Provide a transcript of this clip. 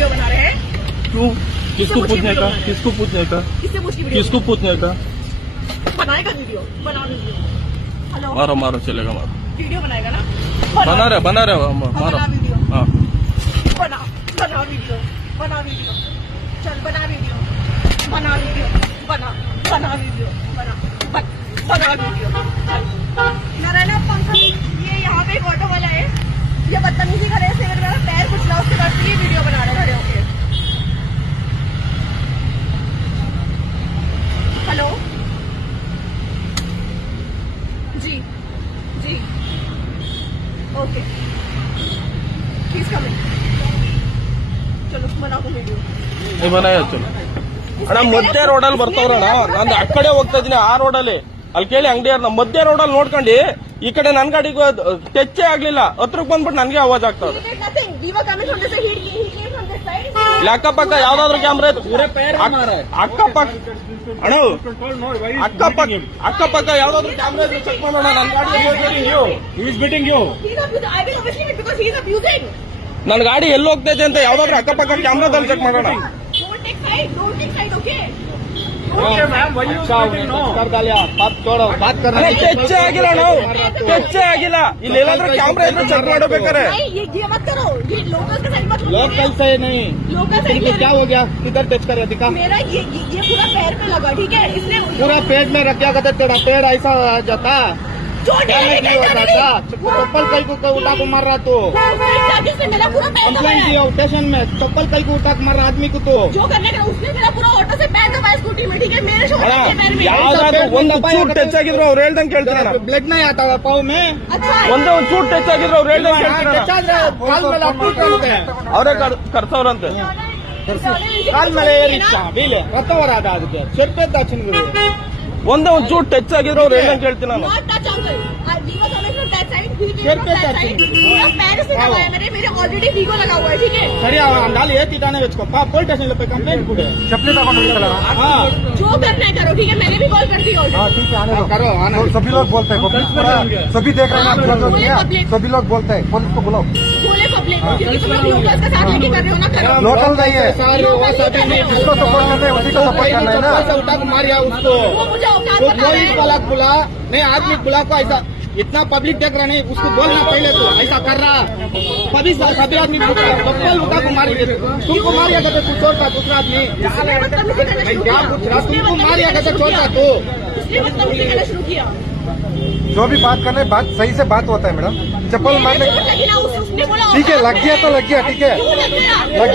Video बना रहे हैं? क्यों? किसको पूछने का? किसको पूछने का? किससे पूछ की वीडियो? किसको पूछने का? बनाएगा वीडियो, बना वीडियो। हेलो, मारो मारो, चलेगा मारो। वीडियो बनाएगा ना? बना रहे मारो। बना वीडियो, हाँ बना वीडियो, बना वीडियो, चल बना वीडियो, बना वीडियो, बना वीडियो, बना वीडियो, चल। नारायण पंकज, ये यहाँ पे एक ऑटो वाला है, ये बदतमीजी करे, मेरा पैर कुचला, उसके बाद ये वीडियो बना रहे खड़े होके। हेलो जी जी, ओके, प्लीज कमिंग। चलो बनाओ वीडियो। ನೀವು ಮನೆ ಚಲೋ ಅಣ್ಣ ಮಧ್ಯ ರೋಡಲ್ಲಿ ಬರ್ತಾವ್ರಣ್ಣ. ನಾನು ಆ ಕಡೆ ಹೋಗ್ತಾ ಇದೀನಿ, ಆ ರೋಡಲ್ಲಿ ಅಲ್ಲಿ ಕೇಳಿ ಅಂಗಡಿಯವ್ರನ್ನ ಮಧ್ಯ ರೋಡಲ್ಲಿ ನೋಡ್ಕೊಂಡು ಈ ಕಡೆ ನನ್ ಗಾಡಿಗೆ ಟಚ್ಚೇ ಆಗ್ಲಿಲ್ಲ, ಹತ್ರಕ್ಕೆ ಬಂದ್ಬಿಟ್ಟು ನನ್ಗೆ ಆವಾಜ್ ಆಗ್ತಾವ್ರೆ. ಇಲ್ಲಿ ಅಕ್ಕಪಕ್ಕ ಯಾವ್ದಾದ್ರು ಕ್ಯಾಮ್ರಾ ಅಕ್ಕಪಕ್ಕ ಅಣ್ಣ ಅಕ್ಕಪಕ್ಕ ಯಾವ್ದಾದ್ರು ಕ್ಯಾಮ್ರಾ ಇದ್ರೆ ಚೆಕ್ ಮಾಡೋಣ. ನನ್ ಗಾಡಿ ಎಲ್ಲಿ ಹೋಗ್ತಾ ಇದೆ ಅಂತ ಯಾವ್ದಾದ್ರು ಅಕ್ಕಪಕ್ಕ ಕ್ಯಾಮ್ರಾದಲ್ಲಿ ಚೆಕ್ ಮಾಡೋಣ. ಟಚ್ಚೇ ಆಗಿಲ್ಲ ನಾವು, ಟಚ್ಚೇ ಆಗಿಲ್ಲ. ಇಲ್ಲಿ ಎಲ್ಲಾದ್ರೂ ಕ್ಯಾಮ್ರಾ ಇದ್ರೆ ಚೆಕ್ ಮಾಡಬೇಕಾರೆ. लोकल से नहीं, क्या हो गया? किधर टच करे दिखा? मेरा ये पूरा पैर पे लगा, ठीक है? इसने पूरा पेट में रख दिया करते, तेरा पेड़ ऐसा जाता चप्पल कई को उठा को मार रहा तू। मेरा पूरा पैर कंप्लेंट दिया स्टेशन में, चप्पल कई को उठा को मार रहा आदमी को। तो जो करने का उसने मेरा पूरा ऑटो से पैर दबाया स्कूटी में, ठीक है? मेरे शोल्डर के पैर में ಯಾವ್ದಾದ್ರು ಒಂದು ಚೂಟ್ ಟಚ್ ಆಗಿದ್ರು ಅವ್ರು ಹೇಳ್ದಂಗೆ ಕೇಳ್ತಾರೆ. ब्लड नहीं आता है पाँव में। अच्छा, ಒಂದೇ ಒಂದು ಚೂಟ್ ಟಚ್ ಆಗಿದ್ರು ಅವ್ರು ಹೇಳ್ದಂಗೆ ಕೇಳ್ತಾರೆ. ಅವರೇ ಕರ್ಸವ್ರಂತೆ. ಕಾಲ್ ಮೇಲೆ ಏರಿಸ್ತಾ ಬೀಲೆ ರಕ್ತವರಾದ ಅದಕ್ಕೆ ಚೆಪ್ಪೆದ್ದ ಚಿನ್ಗುರು. ಒಂದೇ ಒಂದು ಚೂಟ್ ಟಚ್ ಆಗಿದ್ರು ಅವ್ರು ಹೇಳ್ದಂಗೆ ಕೇಳ್ತೀನಿ ನಾನು. मेरे ऑलरेडी वीगो लगा हुआ है, ठीक है? सरी डाली तीटाने पुलिस स्टेशन पे कंप्लेंट कोडे चप्पल तक जो करना है करो, ठीक है? मैंने भी कॉल कर दी हाँ ठीक है, आने दो। करो आना। सभी लोग बोलते हैं, सभी देख रहे हैं, सभी लोग बोलते हैं, पुलिस को बुलाओ। बोले पब्लिक, क्योंकि तुम लोग लोकल का साथ लेके कर रहे हो ना, करो। लोकल नहीं है, जिसको सपोर्ट करना है उसी को सपोर्ट करना है ना। उठा को मारिया उसको, वो मुझे औकात वो बता रहे पुलिस हैं। वाला बुला नहीं, आदमी बुला को ऐसा इतना पब्लिक देख रहा नहीं, उसको बोलना पहले तो ऐसा कर रहा सभी आदमी चप्पल उठा को मारी, तुमको मारिया करते तू छोड़ता, दूसरा आदमी क्या पूछ रहा, तुमको मारिया करते छोड़ता तू। उसने बदतमीजी करना शुरू किया। जो भी बात करने बात सही से बात होता है मैडम। चप्पल मारने उसने बोला ठीक है, लग गया तो लग गया, ठीक है, क्यों लग गया? लग